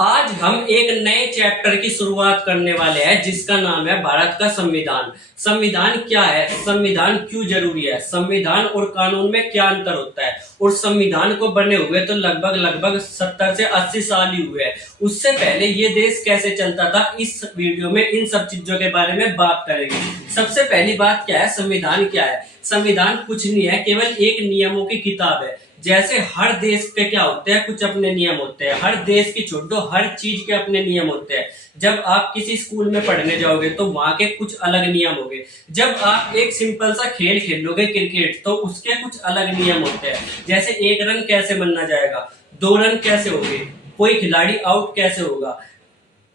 आज हम एक नए चैप्टर की शुरुआत करने वाले हैं जिसका नाम है भारत का संविधान। संविधान क्या है, संविधान क्यों जरूरी है, संविधान और कानून में क्या अंतर होता है, और संविधान को बने हुए तो लगभग 70 से 80 साल ही हुए हैं। उससे पहले ये देश कैसे चलता था, इस वीडियो में इन सब चीजों के बारे में बात करेंगे। सबसे पहली बात क्या है, संविधान क्या है। संविधान कुछ नहीं है, केवल एक नियमों की किताब है। जैसे हर देश के क्या होते हैं, कुछ अपने नियम होते हैं। हर देश की छोड़ दो, हर चीज के अपने नियम होते हैं। जब आप किसी स्कूल में पढ़ने जाओगे तो वहां के कुछ अलग नियम होंगे। जब आप एक सिंपल सा खेल खेलोगे क्रिकेट, तो उसके कुछ अलग नियम होते हैं। जैसे 1 रन कैसे बनना जाएगा, 2 रन कैसे होंगे, कोई खिलाड़ी आउट कैसे होगा,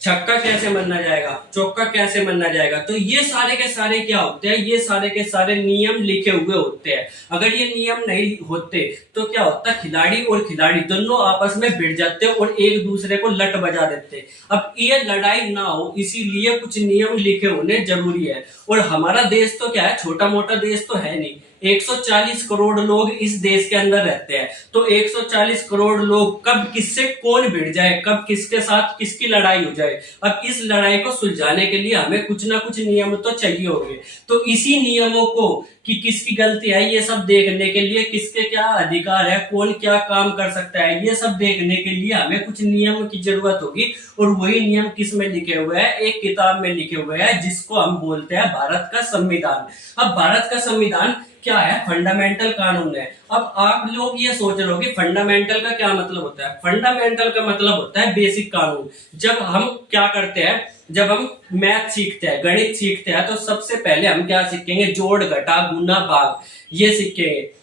छक्का कैसे मारना जाएगा, चौका कैसे मारना जाएगा। तो ये सारे के सारे क्या होते हैं, ये सारे के सारे नियम लिखे हुए होते हैं। अगर ये नियम नहीं होते तो क्या होता, खिलाड़ी और खिलाड़ी दोनों आपस में भिड़ जाते और एक दूसरे को लट बजा देते। अब ये लड़ाई ना हो, इसीलिए कुछ नियम लिखे होने जरूरी है। और हमारा देश तो क्या है, छोटा मोटा देश तो है नहीं। 140 करोड़ लोग इस देश के अंदर रहते हैं। तो 140 करोड़ लोग कब किससे कौन भिड़ जाए, कब किसके साथ किसकी लड़ाई हो जाए। अब इस लड़ाई को सुलझाने के लिए हमें कुछ ना कुछ नियम तो चाहिए होंगे। तो इसी नियमों को कि किसकी गलती है ये सब देखने के लिए, किसके क्या अधिकार है, कौन क्या काम कर सकता है, ये सब देखने के लिए हमें कुछ नियम की जरूरत होगी। और वही नियम किस में लिखे हुए हैं, एक किताब में लिखे हुए हैं जिसको हम बोलते हैं भारत का संविधान। अब भारत का संविधान क्या है, फंडामेंटल कानून है। अब आप लोग ये सोच रहे हो कि फंडामेंटल का क्या मतलब होता है। फंडामेंटल का मतलब होता है बेसिक कानून। जब हम क्या करते हैं, जब हम मैथ सीखते हैं, गणित सीखते हैं, तो सबसे पहले हम क्या सीखेंगे, जोड़ घटा गुना भाग, ये सीखेंगे।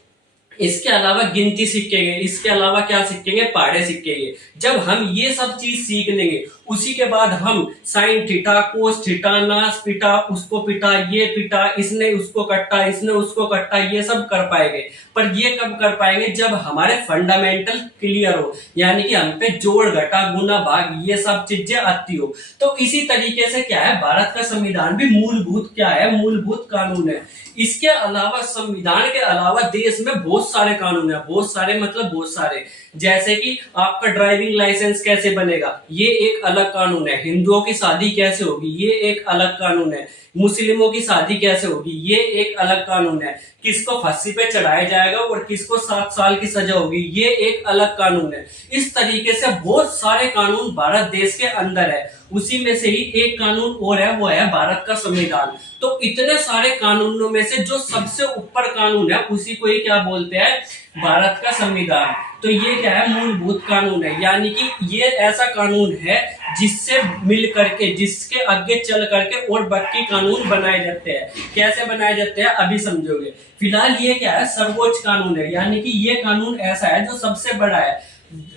इसके अलावा गिनती सीखेंगे, इसके अलावा क्या सीखेंगे, पहाड़े सीखेंगे। जब हम ये सब चीज सीख लेंगे, उसी के बाद हम साइन थीटा, कोस थीटा, नास पिटा, उसको पिटा, ये पिटा, इसने उसको कट्टा, इसने उसको कट्टा, ये सब कर पाएंगे। पर ये कब कर पाएंगे, जब हमारे फंडामेंटल क्लियर हो, यानी कि हम पे जोड़ घटा गुना भाग ये सब चीजें आती हो। तो इसी तरीके से क्या है, भारत का संविधान भी मूलभूत क्या है, मूलभूत कानून है। इसके अलावा, संविधान के अलावा देश में बहुत सारे कानून है, बहुत सारे मतलब बहुत सारे। जैसे कि आपका ड्राइविंग लाइसेंस कैसे बनेगा, ये एक अलग कानून है। हिंदुओं की शादी कैसे होगी, ये एक अलग कानून है। मुस्लिमों की शादी कैसे होगी, ये एक अलग कानून है। किसको फांसी पे चढ़ाया जाएगा और किसको 7 साल की सजा होगी, ये एक अलग कानून है। इस तरीके से बहुत सारे कानून भारत देश के अंदर है। उसी में से ही एक कानून और है, वो है भारत का संविधान। तो इतने सारे कानूनों में से जो सबसे ऊपर कानून है, उसी को ही क्या बोलते हैं, भारत का संविधान। तो ये क्या है, मूलभूत कानून है। यानी कि ये ऐसा कानून है जिससे मिल करके, जिसके आगे चल करके और बाकी कानून बनाए जाते हैं। कैसे बनाए जाते हैं अभी समझोगे। फिलहाल ये क्या है, सर्वोच्च कानून है। यानी कि ये कानून ऐसा है जो सबसे बड़ा है।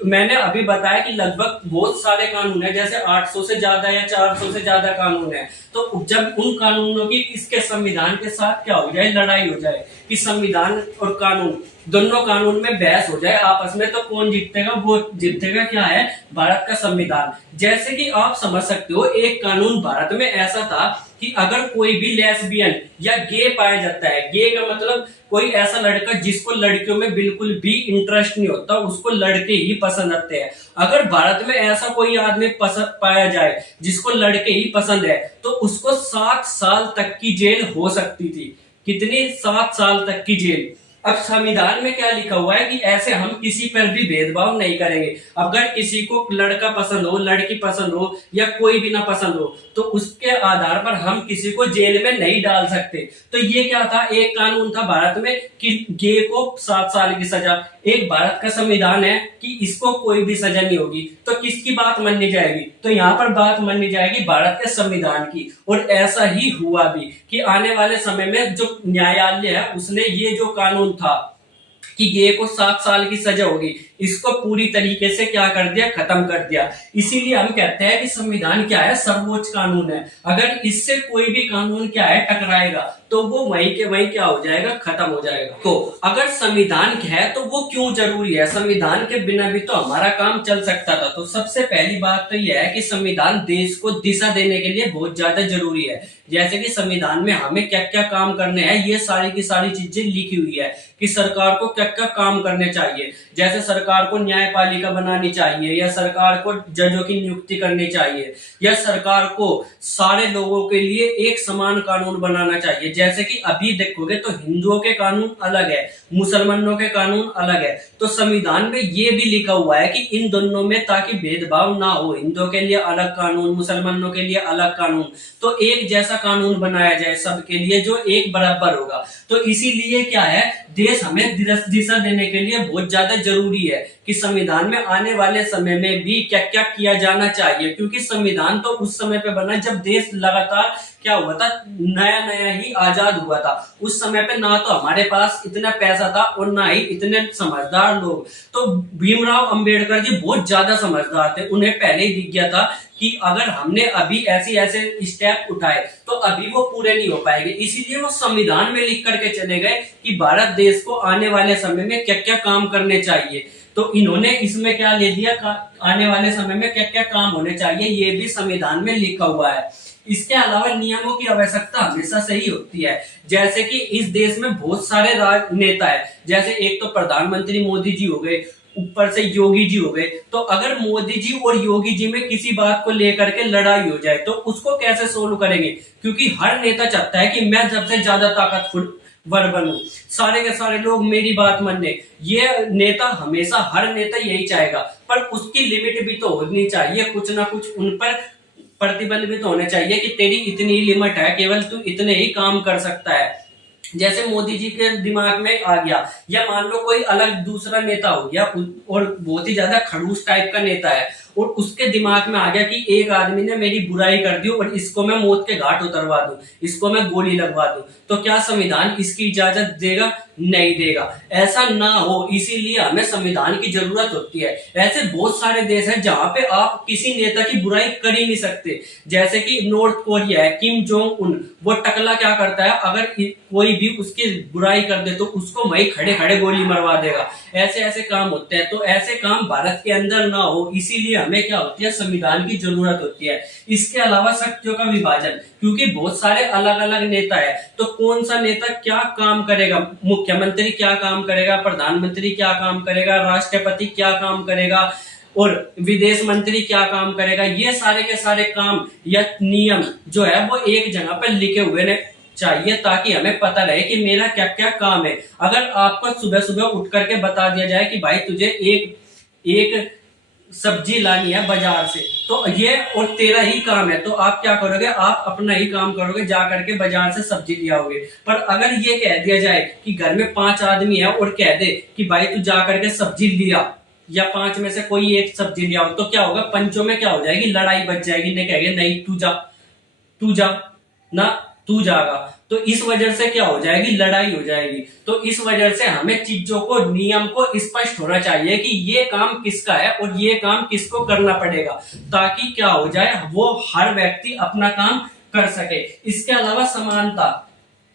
मैंने अभी बताया कि लगभग बहुत सारे कानून है, जैसे 800 से ज्यादा या 400 से ज्यादा कानून है। तो जब उन कानूनों की इसके संविधान के साथ क्या हो जाए, लड़ाई हो जाए, कि संविधान और कानून दोनों कानून में बहस हो जाए आपस में, तो कौन जीतेगा, वो जीतेगा क्या है, भारत का संविधान। जैसे कि आप समझ सकते हो, एक कानून भारत में ऐसा था कि अगर कोई भी लेस्बियन या गे पाया जाता है, गे का मतलब कोई ऐसा लड़का जिसको लड़कियों में बिल्कुल भी इंटरेस्ट नहीं होता, उसको लड़के ही पसंद आते हैं। अगर भारत में ऐसा कोई आदमी पसंद पाया जाए जिसको लड़के ही पसंद है, तो उसको 7 साल तक की जेल हो सकती थी। कितनी, 7 साल तक की जेल। अब संविधान में क्या लिखा हुआ है कि ऐसे हम किसी पर भी भेदभाव नहीं करेंगे। अगर किसी को लड़का पसंद हो, लड़की पसंद हो, या कोई भी ना पसंद हो, तो उसके आधार पर हम किसी को जेल में नहीं डाल सकते। तो ये क्या था, एक कानून था भारत में कि गे को 7 साल की सजा। एक भारत का संविधान है कि इसको कोई भी सजा नहीं होगी। तो किसकी बात माननी जाएगी, तो यहाँ पर बात माननी जाएगी भारत के संविधान की। और ऐसा ही हुआ भी कि आने वाले समय में जो न्यायालय है, उसने ये जो कानून था कि गे को 7 साल की सजा होगी, इसको पूरी तरीके से क्या कर दिया, खत्म कर दिया। इसीलिए हम कहते हैं कि संविधान क्या है, सर्वोच्च कानून है। अगर इससे कोई भी कानून क्या है, टकराएगा, तो वो वहीं के वहीं क्या हो जाएगा, खत्म हो जाएगा। तो अगर संविधान है तो वो क्यों जरूरी है, संविधान के बिना भी तो हमारा काम चल सकता था। तो सबसे पहली बात तो यह है कि संविधान देश को दिशा देने के लिए बहुत ज्यादा जरूरी है। जैसे कि संविधान में हमें क्या क्या काम करने हैं, ये सारी की सारी चीजें लिखी हुई है कि सरकार को क्या क्या काम करने चाहिए। जैसे सरकार सरकार को न्यायपालिका बनानी चाहिए, या सरकार को जजों की नियुक्ति करनी चाहिए, या सरकार को सारे लोगों के लिए एक समान कानून बनाना चाहिए। जैसे कि अभी देखोगे तो हिंदुओं के कानून अलग है, मुसलमानों के कानून अलग है। तो संविधान में ये भी लिखा हुआ है कि इन दोनों में ताकि भेदभाव ना हो, हिंदुओं के लिए अलग कानून, मुसलमानों के लिए अलग कानून, तो एक जैसा कानून बनाया जाए सबके लिए जो एक बराबर होगा। तो इसीलिए क्या है, देश हमें दिशा देने के लिए बहुत ज्यादा जरूरी है कि संविधान में आने वाले समय में भी क्या क्या किया जाना चाहिए, क्योंकि संविधान तो उस समय पे बना जब देश लगातार क्या हुआ था, नया नया ही आजाद हुआ था। उस समय पे ना तो हमारे पास इतना पैसा था और ना ही इतने समझदार लोग। तो भीमराव अंबेडकर जी बहुत ज्यादा समझदार थे, उन्हें पहले ही दिख गया था कि अगर हमने अभी ऐसे स्टेप उठाए तो अभी वो पूरे नहीं हो पाएंगे। इसीलिए वो संविधान में लिख करके चले गए कि भारत देश को आने वाले समय में क्या क्या काम करने चाहिए। तो इन्होंने इसमें क्या ले दिया, आने वाले समय में क्या क्या काम होने चाहिए, ये भी संविधान में लिखा हुआ है। इसके अलावा नियमों की आवश्यकता हमेशा से ही होती है। जैसे कि इस देश में बहुत सारे नेता है, जैसे एक तो प्रधानमंत्री मोदी जी हो गए, ऊपर से योगी जी हो गए। तो अगर मोदी जी और योगी जी में किसी बात को लेकर के लड़ाई हो जाए तो उसको कैसे सोल्व करेंगे, क्योंकि हर नेता चाहता है कि मैं सबसे ज्यादा ताकतवर बनूं, सारे के सारे लोग मेरी बात माने। ये नेता हमेशा, हर नेता यही चाहेगा, पर उसकी लिमिट भी तो होनी चाहिए, कुछ ना कुछ उन पर प्रतिबंध भी तो होने चाहिए कि तेरी इतनी लिमिट है, केवल तू इतने ही काम कर सकता है। जैसे मोदी जी के दिमाग में आ गया, या मान लो कोई अलग दूसरा नेता हो गया और बहुत ही ज्यादा खड़ूस टाइप का नेता है, और उसके दिमाग में आ गया कि एक आदमी ने मेरी बुराई कर दी और इसको मैं मौत के घाट उतरवा दूं, इसको मैं गोली लगवा दूं, तो क्या संविधान इसकी इजाजत देगा? नहीं देगा। ऐसा ना हो, इसीलिए हमें संविधान की जरूरत होती है। ऐसे बहुत सारे देश हैं जहां पे आप किसी नेता की बुराई कर ही नहीं सकते। जैसे कि नॉर्थ कोरिया है, किम जोंग उन, वो टकला क्या करता है, अगर कोई भी उसकी बुराई कर दे तो उसको वही खड़े खड़े गोली मरवा देगा। ऐसे ऐसे काम होते हैं। तो ऐसे काम भारत के अंदर ना हो, इसीलिए हमें क्या होती है, संविधान की जरूरत होती है। इसके अलावा शक्तियों का विभाजन, क्योंकि बहुत सारे अलग अलग नेता है, तो कौन सा नेता क्या काम करेगा, मुख्यमंत्री क्या काम करेगा, प्रधानमंत्री क्या काम करेगा, राष्ट्रपति क्या काम करेगा, और विदेश मंत्री क्या काम करेगा, ये सारे के सारे काम या नियम जो है वो एक जगह पर लिखे हुए चाहिए, ताकि हमें पता रहे कि मेरा क्या क्या काम है। अगर आपको सुबह सुबह उठ करके बता दिया जाए कि भाई तुझे एक सब्जी लानी है बाजार से, तो ये और तेरा ही काम है, तो आप क्या करोगे, आप अपना ही काम करोगे, जा करके बाजार से सब्जी ले आओगे। पर अगर ये कह दिया जाए कि घर में 5 आदमी है और कह दे कि भाई तू जा करके सब्जी लिया, या 5 में से कोई एक सब्जी ले आओ, तो क्या होगा, पंचों में क्या हो जाएगी, लड़ाई बच जाएगी। ने कहेंगे नहीं तू जा ना, तू जागा। तो इस वजह से क्या हो जाएगी, लड़ाई हो जाएगी। तो इस वजह से हमें चीजों को, नियम को स्पष्ट होना चाहिए कि ये काम किसका है और ये काम किसको करना पड़ेगा, ताकि क्या हो जाए, वो हर व्यक्ति अपना काम कर सके। इसके अलावा समानता,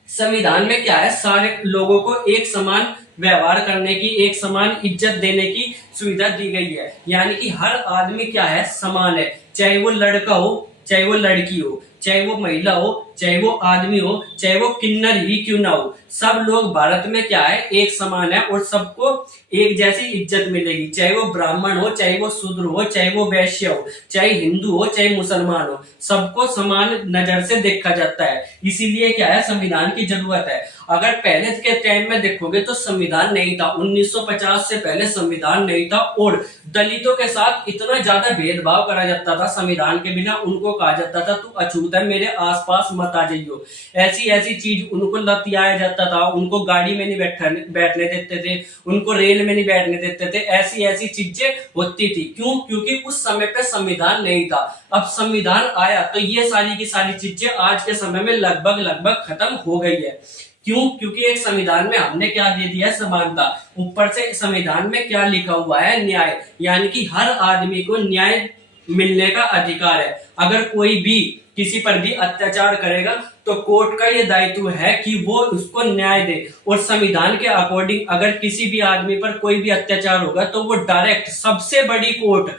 संविधान में क्या है, सारे लोगों को एक समान व्यवहार करने की, एक समान इज्जत देने की सुविधा दी गई है। यानी कि हर आदमी क्या है, समान है, चाहे वो लड़का हो, चाहे वो लड़की हो, चाहे वो महिला हो, चाहे वो आदमी हो, चाहे वो किन्नर ही क्यों ना हो, सब लोग भारत में क्या है, एक समान है और सबको एक जैसी इज्जत मिलेगी। चाहे वो ब्राह्मण हो, चाहे वो शूद्र हो, चाहे वो वैश्य हो, चाहे हिंदू हो, चाहे मुसलमान हो, सबको समान नजर से देखा जाता है। इसीलिए क्या है, संविधान की जरूरत है। अगर पहले के टाइम में देखोगे तो संविधान नहीं था, 1950 से पहले संविधान नहीं था, और दलितों के साथ इतना ज्यादा भेदभाव करा जाता था। संविधान के बिना उनको कहा जाता था तू अछूत है, मेरे आसपास मत आ जाइयो। ऐसी ऐसी चीज उनको लतियाया जाता था, उनको गाड़ी में नहीं बैठने देते थे, उनको रेल में नहीं बैठने देते थे। ऐसी ऐसी चीजें होती थी। क्यों? क्योंकि उस समय पे संविधान नहीं था। अब संविधान आया तो ये सारी की सारी चीजें आज के समय में लगभग खत्म हो गई है। क्यों? क्योंकि एक संविधान में हमने क्या दे दिया है, समानता। ऊपर से संविधान में क्या लिखा हुआ है, न्याय, यानी कि हर आदमी को न्याय मिलने का अधिकार है। अगर कोई भी किसी पर भी अत्याचार करेगा तो कोर्ट का ये दायित्व है कि वो उसको न्याय दे। और संविधान के अकॉर्डिंग अगर किसी भी आदमी पर कोई भी अत्याचार होगा तो वो डायरेक्ट सबसे बड़ी कोर्ट,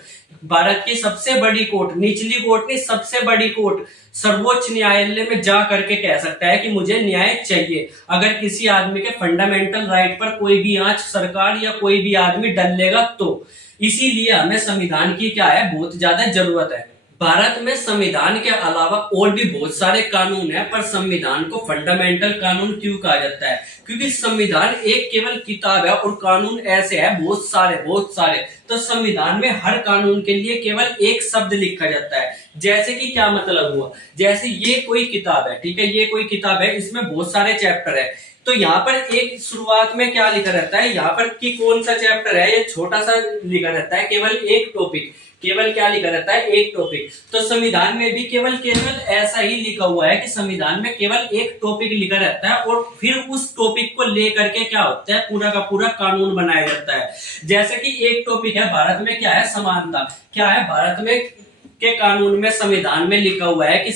भारत की सबसे बड़ी कोर्ट, निचली कोर्ट नहीं, सबसे बड़ी कोर्ट, सर्वोच्च न्यायालय में जा करके कह सकता है कि मुझे न्याय चाहिए। अगर किसी आदमी के फंडामेंटल राइट पर कोई भी आंच सरकार या कोई भी आदमी डलेगा तो। इसीलिए हमें संविधान की क्या है, बहुत ज्यादा जरूरत है। भारत में संविधान के अलावा और भी बहुत सारे कानून हैं, पर संविधान को फंडामेंटल कानून क्यों कहा जाता है? क्योंकि संविधान एक केवल किताब है और कानून ऐसे हैं बहुत सारे। तो संविधान में हर कानून के लिए केवल एक शब्द लिखा जाता है। जैसे कि क्या मतलब हुआ, जैसे ये कोई किताब है, ठीक है, ये कोई किताब है, इसमें बहुत सारे चैप्टर है। तो यहाँ पर एक शुरुआत में क्या लिखा रहता है, यहाँ पर कि कौन सा चैप्टर है, ये छोटा सा लिखा रहता है, केवल एक टॉपिक, केवल क्या लिखा रहता है, एक टॉपिक। तो संविधान में भी केवल ऐसा ही लिखा हुआ है कि संविधान में केवल एक टॉपिक लिखा रहता है और फिर उस टॉपिक को लेकर के क्या होता है, पूरा का पूरा कानून बनाया जाता है। जैसे कि एक टॉपिक है भारत में क्या है, समानता। क्या है भारत में के कानून में, संविधान में लिखा हुआ है कि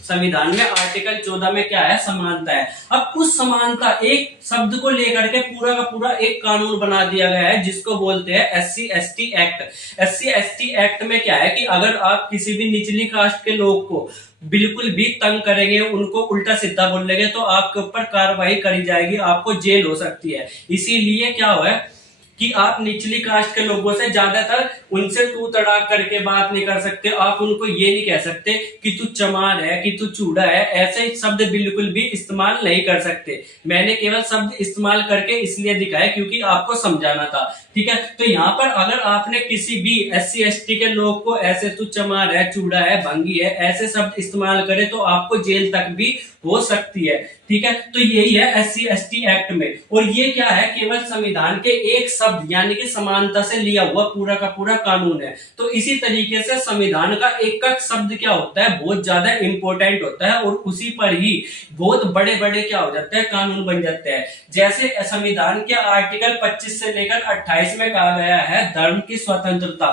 संविधान में आर्टिकल 14 में क्या है, समानता है। अब उस समानता एक शब्द को लेकर के पूरा का पूरा एक कानून बना दिया गया है जिसको बोलते हैं SC/ST एक्ट। SC/ST एक्ट में क्या है कि अगर आप किसी भी निचली कास्ट के लोग को बिल्कुल भी तंग करेंगे, उनको उल्टा सीधा बोलेंगे तो आपके ऊपर कार्रवाई करी जाएगी, आपको जेल हो सकती है। इसीलिए क्या हुआ है कि आप निचली कास्ट के लोगों से ज्यादातर उनसे तू तड़ाक करके बात नहीं कर सकते। आप उनको ये नहीं कह सकते कि तू चमार है, कि तू चूड़ा है, ऐसे शब्द बिल्कुल भी इस्तेमाल नहीं कर सकते। मैंने केवल शब्द इस्तेमाल करके इसलिए दिखाया क्योंकि आपको समझाना था, ठीक है। तो यहाँ पर अगर आपने किसी भी SC/ST के लोग को ऐसे तू चमार है, चूड़ा है, भंगी है, ऐसे शब्द इस्तेमाल करे तो आपको जेल तक भी हो सकती है, ठीक है। तो यही है SC/ST एक्ट में। और ये क्या है, केवल संविधान के एक शब्द यानी कि समानता से लिया हुआ पूरा का पूरा कानून है। तो इसी तरीके से संविधान का एक एक शब्द क्या होता है, बहुत ज्यादा इंपॉर्टेंट होता है और उसी पर ही बहुत बड़े बड़े क्या हो जाते हैं, कानून बन जाते हैं। जैसे संविधान के आर्टिकल 25 से लेकर 28 में कहा गया है धर्म की स्वतंत्रता,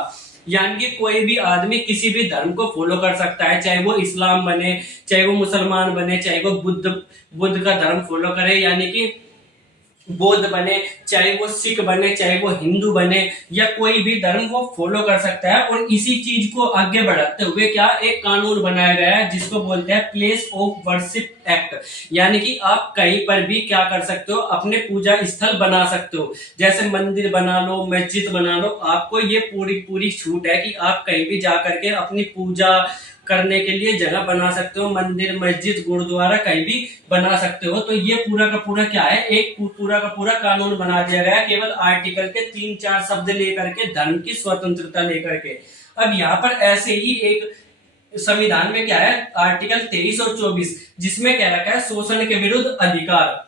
यानी कि कोई भी आदमी किसी भी धर्म को फॉलो कर सकता है, चाहे वो इस्लाम बने, चाहे वो मुसलमान बने, चाहे वो बुद्ध का धर्म फॉलो करे यानी कि बौद्ध बने, चाहे वो सिख बने, चाहे वो हिंदू बने, या कोई भी धर्म वो फॉलो कर सकता है। और इसी चीज को आगे बढ़ाते हुए क्या एक कानून बनाया गया है जिसको बोलते हैं प्लेस ऑफ वर्शिप एक्ट, यानी कि आप कहीं पर भी क्या कर सकते हो, अपने पूजा स्थल बना सकते हो। जैसे मंदिर बना लो, मस्जिद बना लो, आपको ये पूरी छूट है कि आप कहीं भी जाकर के अपनी पूजा करने के लिए जगह बना सकते हो, मंदिर, मस्जिद, गुरुद्वारा कहीं भी बना सकते हो। तो ये पूरा का पूरा क्या है, एक पूरा का पूरा कानून बना दिया गया है केवल आर्टिकल के 3-4 शब्द लेकर के, धर्म की स्वतंत्रता लेकर के। अब यहाँ पर ऐसे ही एक संविधान में क्या है, आर्टिकल 23 और 24 जिसमें क्या रखा है, शोषण के विरुद्ध अधिकार।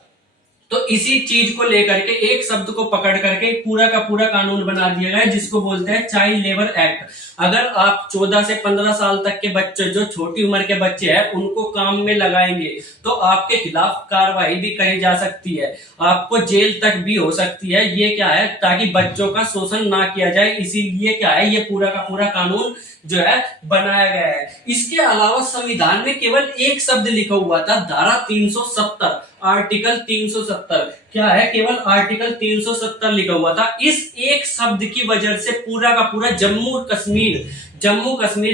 तो इसी चीज को लेकर के एक शब्द को पकड़ करके पूरा का पूरा कानून बना दिया गया है जिसको बोलते हैं चाइल्ड लेबर एक्ट। अगर आप 14 से 15 साल तक के बच्चे, जो छोटी उम्र के बच्चे हैं, उनको काम में लगाएंगे तो आपके खिलाफ कार्रवाई भी करी जा सकती है, आपको जेल तक भी हो सकती है। ये क्या है, ताकि बच्चों का शोषण ना किया जाए, इसीलिए क्या है, ये पूरा का पूरा कानून जो है बनाया गया है। इसके अलावा संविधान में केवल एक शब्द लिखा हुआ था, धारा 370, आर्टिकल 370 क्या है, केवल आर्टिकल 370 लिखा हुआ था। इस एक शब्द की वजह से पूरा का पूरा जम्मू कश्मीर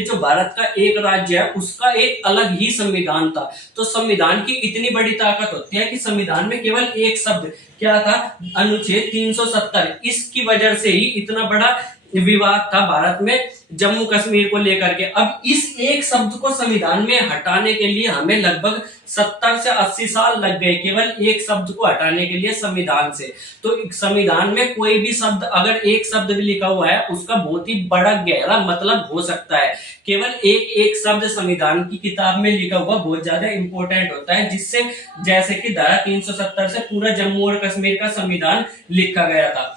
जो भारत का एक राज्य है, उसका एक अलग ही संविधान था। तो संविधान की इतनी बड़ी ताकत होती है कि संविधान में केवल एक शब्द क्या था, अनुच्छेद 370, इसकी वजह से ही इतना बड़ा विवाद था भारत में जम्मू कश्मीर को लेकर के। अब इस एक शब्द को संविधान में हटाने के लिए हमें लगभग 70 से 80 साल लग गए, केवल एक शब्द को हटाने के लिए संविधान से। तो संविधान में कोई भी शब्द, अगर एक शब्द भी लिखा हुआ है, उसका बहुत ही बड़ा गहरा मतलब हो सकता है। केवल एक शब्द संविधान की किताब में लिखा हुआ बहुत ज्यादा इंपॉर्टेंट होता है, जिससे जैसे कि धारा 370 से पूरा जम्मू और कश्मीर का संविधान लिखा गया था।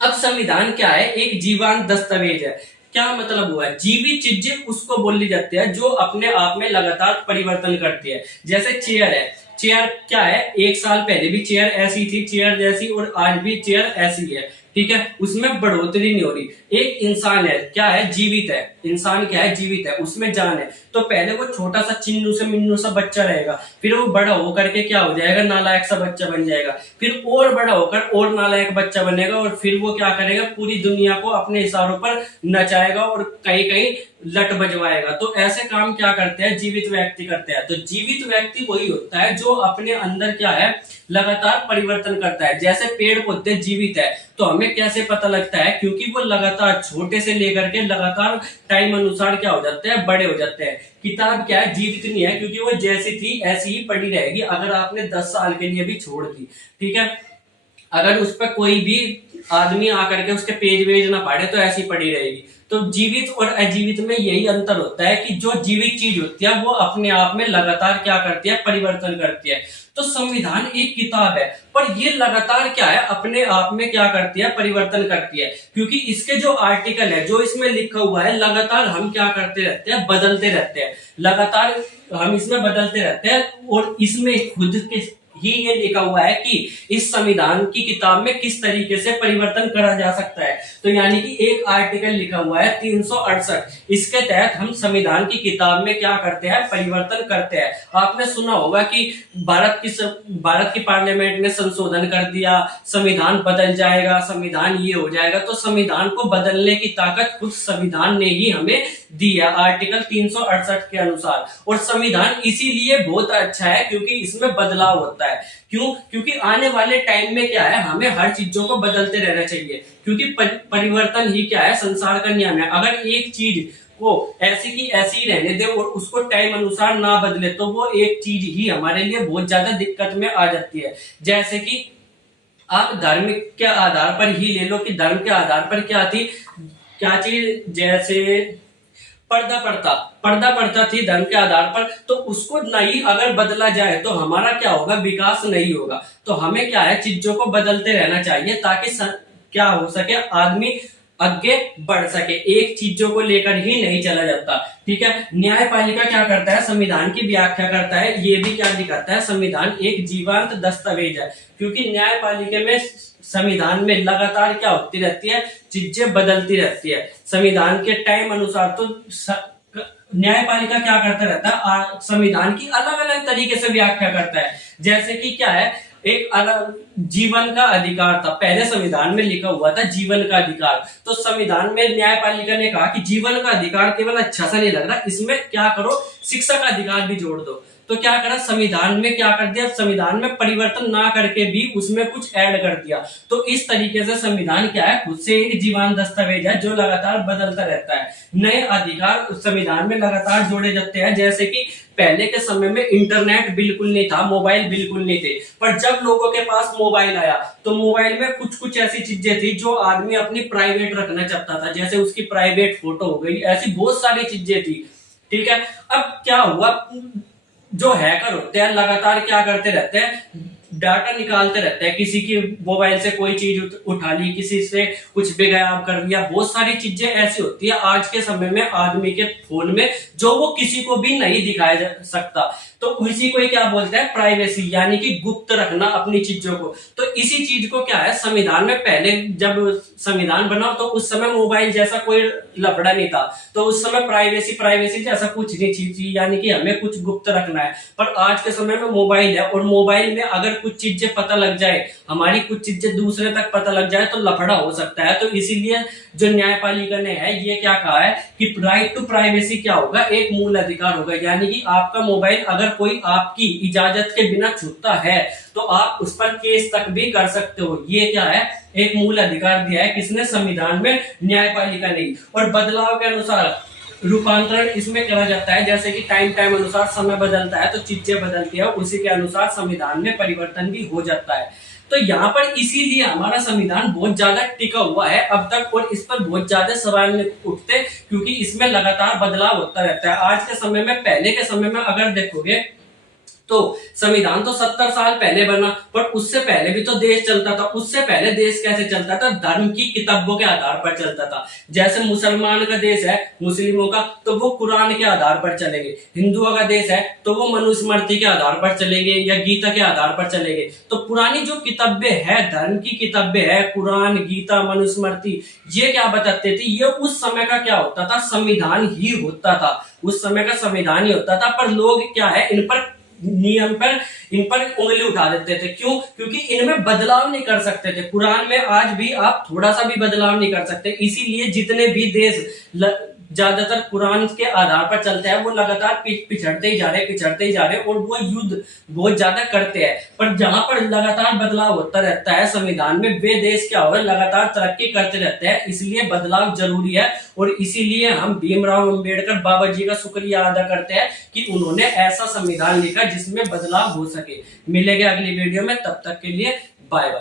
अब संविधान क्या है, एक जीवंत दस्तावेज है। क्या मतलब हुआ, जीवित चीजें उसको बोली जाती है जो अपने आप में लगातार परिवर्तन करती है। जैसे चेयर है, चेयर क्या है, एक साल पहले भी चेयर ऐसी थी, चेयर जैसी, और आज भी चेयर ऐसी है। ठीक है, उसमें बढ़ोतरी नहीं हो रही। एक इंसान है, क्या है, जीवित है, इंसान क्या है, जीवित है, उसमें जान है। तो पहले वो छोटा सा चिन्नू से मिन्नू सा बच्चा रहेगा, फिर वो बड़ा होकर के क्या हो जाएगा, नालायक सा बच्चा बन जाएगा, फिर और बड़ा होकर और नालायक बच्चा बनेगा, और फिर वो क्या करेगा, पूरी दुनिया को अपने इशारों पर नचाएगा और कहीं कहीं लट बजवाएगा। तो ऐसे काम क्या करते हैं, जीवित व्यक्ति करते हैं। तो जीवित व्यक्ति वही होता है जो अपने अंदर क्या है, लगातार परिवर्तन करता है। जैसे पेड़ पौधे जीवित है, तो हमें कैसे पता लगता है, क्योंकि वो लगातार छोटे से लेकर के लगातार टाइम अनुसार क्या हो जाते हैं, बड़े हो जाते हैं। किताब क्या है, जीवित नहीं है, क्योंकि वो जैसी थी ऐसी ही पड़ी रहेगी, अगर आपने 10 साल के लिए भी छोड़ दी, ठीक है। अगर उस पर कोई भी आदमी आकर के उसके पेज वेज ना पाड़े तो ऐसी पड़ी रहेगी। तो जीवित और अजीवित में यही अंतर होता है कि जो जीवित चीज होती है वो अपने आप में लगातार क्या करती है, परिवर्तन करती है। तो संविधान एक किताब है, पर ये लगातार क्या है, अपने आप में क्या करती है, परिवर्तन करती है। क्योंकि इसके जो आर्टिकल है, जो इसमें लिखा हुआ है, लगातार हम क्या करते रहते हैं, बदलते रहते हैं, लगातार हम इसमें बदलते रहते हैं। और इसमें खुद के ही ये लिखा हुआ है कि इस संविधान की किताब में किस तरीके से परिवर्तन करा जा सकता है। तो यानी कि एक आर्टिकल लिखा हुआ है 368, इसके तहत हम संविधान की किताब में क्या करते हैं, परिवर्तन करते हैं। आपने सुना होगा कि भारत की पार्लियामेंट ने संशोधन कर दिया, संविधान बदल जाएगा, संविधान ये हो जाएगा। तो संविधान को बदलने की ताकत खुद संविधान ने ही हमें दी है, आर्टिकल 368 के अनुसार। और संविधान इसीलिए बहुत अच्छा है क्योंकि इसमें बदलाव होता है। क्यों? क्योंकि आने वाले टाइम में क्या है, हमें हर चीजों को बदलते रहना चाहिए, क्योंकि परिवर्तन ही क्या है, संसार का नियम है। अगर एक चीज को ऐसी की ऐसी ही रहने दे और उसको टाइम अनुसार ना बदले, तो वो एक चीज ही हमारे लिए बहुत ज्यादा दिक्कत में आ जाती है। जैसे कि आप धर्म के आधार पर ही ले लो कि धर्म के आधार पर क्या थी, क्या चीज, जैसे पर्दा प्रथा थी धर्म के आधार पर, तो उसको नहीं अगर बदला जाए तो हमारा क्या होगा, विकास नहीं होगा। तो हमें क्या है, चीजों को बदलते रहना चाहिए ताकि क्या हो सके, आदमी आगे बढ़ सके, एक चीजों को लेकर ही नहीं चला जाता, ठीक है। न्यायपालिका क्या करता है, संविधान की व्याख्या करता है। ये भी क्या दिखाता है, संविधान एक जीवंत दस्तावेज है, क्योंकि न्यायपालिका में संविधान में लगातार क्या होती रहती है, चीजें बदलती रहती है संविधान के टाइम अनुसार। तो न्यायपालिका क्या करता रहता है, संविधान की अलग अलग तरीके से व्याख्या करता है। जैसे कि क्या है, एक अलग जीवन का अधिकार था, पहले संविधान में लिखा हुआ था जीवन का अधिकार। तो संविधान में न्यायपालिका ने कहा कि जीवन का अधिकार केवल अच्छा सा नहीं लग रहा, इसमें क्या करो, शिक्षा का अधिकार भी जोड़ दो। तो क्या करा, संविधान में क्या कर दिया, संविधान में परिवर्तन ना करके भी उसमें कुछ ऐड कर दिया। तो इस तरीके से संविधान क्या है, खुद से एक जीवन दस्तावेज है जो लगातार बदलता रहता है। नए अधिकार संविधान में लगातार जोड़े जाते हैं। जैसे कि पहले के समय में इंटरनेट बिल्कुल नहीं था, मोबाइल बिल्कुल नहीं थे, पर जब लोगों के पास मोबाइल आया तो मोबाइल में कुछ कुछ ऐसी चीजें थी जो आदमी अपनी प्राइवेट रखना चाहता था, जैसे उसकी प्राइवेट फोटो हो गई, ऐसी बहुत सारी चीजें थी, ठीक है। अब क्या हुआ, जो हैकर होते हैं लगातार क्या करते रहते हैं, डाटा निकालते रहते हैं, किसी की मोबाइल से कोई चीज उठा ली, किसी से कुछ भी गायब कर लिया। बहुत सारी चीजें ऐसी होती है आज के समय में आदमी के फोन में जो वो किसी को भी नहीं दिखाया जा सकता। तो इसी को क्या बोलते हैं, प्राइवेसी, यानी कि गुप्त रखना अपनी चीजों को। तो इसी चीज को क्या है, संविधान में पहले जब संविधान बना तो उस समय मोबाइल जैसा कोई लफड़ा नहीं था, तो उस समय प्राइवेसी जैसा कुछ नहीं थी, यानी कि हमें कुछ गुप्त रखना है। पर आज के समय में मोबाइल है, और मोबाइल में अगर कुछ चीजें पता लग जाए, हमारी कुछ चीजें दूसरे तक पता लग जाए तो लफड़ा हो सकता है। तो इसीलिए जो न्यायपालिका ने है ये क्या कहा है कि राइट टू प्राइवेसी क्या होगा, एक मूल अधिकार होगा। यानी कि आपका मोबाइल अगर कोई आपकी इजाजत के बिना छूता है तो आप उस पर केस तक भी कर सकते हो। ये क्या है, एक मूल अधिकार दिया है किसने, संविधान में न्यायपालिका ने। और बदलाव के अनुसार रूपांतरण इसमें करा जाता है, जैसे कि टाइम अनुसार समय बदलता है तो चीजें बदलती है, उसी के अनुसार संविधान में परिवर्तन भी हो जाता है। तो यहाँ पर इसीलिए हमारा संविधान बहुत ज्यादा टिका हुआ है अब तक, और इस पर बहुत ज्यादा सवाल उठते क्योंकि इसमें लगातार बदलाव होता रहता है। आज के समय में, पहले के समय में अगर देखोगे तो संविधान तो 70 साल पहले बना, पर उससे पहले भी तो देश चलता था। उससे पहले देश कैसे चलता था? धर्म की किताबों के आधार पर चलता था। जैसे मुसलमान का देश है, मुस्लिमों का, तो वो कुरान के आधार पर चलेंगे। हिंदुओं का देश है तो वो मनुस्मृति के आधार पर चलेंगे या गीता के आधार पर चलेंगे। तो पुरानी जो किताबें है, धर्म की किताबें है, कुरान, गीता, मनुस्मृति, ये क्या बताते थे? ये उस समय का क्या होता था? संविधान ही होता था। उस समय का संविधान ही होता था। पर लोग क्या है, इन पर उंगली उठा देते थे। क्यों? क्योंकि इनमें बदलाव नहीं कर सकते थे। कुरान में आज भी आप थोड़ा सा भी बदलाव नहीं कर सकते। इसीलिए जितने भी देश ज्यादातर कुरान के आधार पर चलते हैं, वो लगातार पिछड़ते ही जा रहे और वो युद्ध बहुत ज्यादा करते हैं। पर जहां पर लगातार बदलाव होता रहता है संविधान में, वे देश क्या हो, लगातार तरक्की करते रहते हैं। इसलिए बदलाव जरूरी है और इसीलिए हम भीमराव अंबेडकर बाबा जी का शुक्रिया अदा करते हैं कि उन्होंने ऐसा संविधान लिखा जिसमें बदलाव हो सके। मिलेंगे अगली वीडियो में, तब तक के लिए बाय बाय।